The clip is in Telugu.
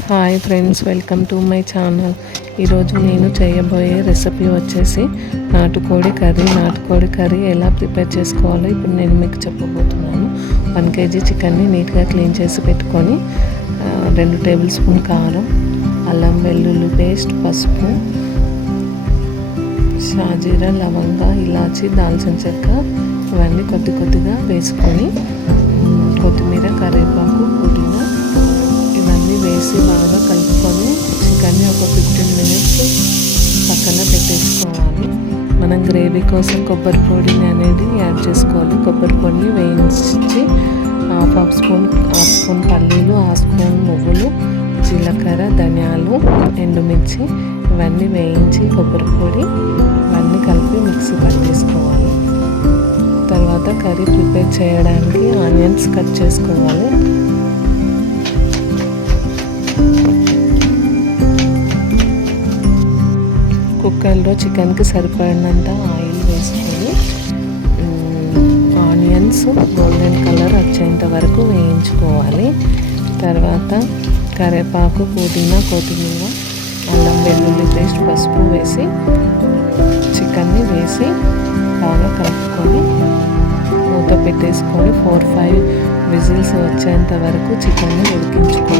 Hi friends, welcome to my channel. ఈరోజు నేను చేయబోయే రెసిపీ వచ్చేసి నాటుకోడి కర్రీ ఎలా ప్రిపేర్ చేసుకోవాలో ఇప్పుడు నేను మీకు చెప్పబోతున్నాను. 1 kg చికెన్ని నీట్గా క్లీన్ చేసి పెట్టుకొని 2 టేబుల్ స్పూన్ కారం, అల్లం వెల్లుల్లి పేస్ట్, పసుపు, షాజీరా, లవంగా, ఇలాచి, దాల్చిన చెక్క ఇవన్నీ కొద్దిగా వేసుకొని కొత్తిమీర, కరివేపాకు, పుదీనా ఇవన్నీ వేసి బాగా కలుపుకొని చికెన్ని ఒక 15 minutes పక్కన పెట్టేసుకోవాలి. మనం గ్రేవీ కోసం కొబ్బరి పొడిని అనేది యాడ్ చేసుకోవాలి. కొబ్బరి పొడిని వేయించి హాఫ్ స్పూన్ పల్లీలు, హాఫ్ స్పూన్ నువ్వులు, జీలకర్ర, ధనియాలు, ఎండుమిర్చి ఇవన్నీ వేయించి కొబ్బరి పొడి ఇవన్నీ కలిపి మిక్సీ పట్టేసుకోవాలి. తర్వాత కర్రీ ప్రిపేర్ చేయడానికి ఆనియన్స్ కట్ చేసుకోవాలి. కుక్కర్లో చికెన్కి సరిపడినంత ఆయిల్ వేసుకొని ఆనియన్స్ గోల్డెన్ కలర్ వచ్చేంత వరకు వేయించుకోవాలి. తర్వాత కరివేపాకు, పుదీనా, కొత్తిమీర, అల్లం వెల్లుల్లి పేస్ట్, పసుపు వేసి చికెన్ని వేసి బాగా కలుపుకొని మూత పెట్టేసుకొని 4-5 విజిల్స్ వచ్చేంత వరకు చికెన్ని ఉడికించుకోవాలి.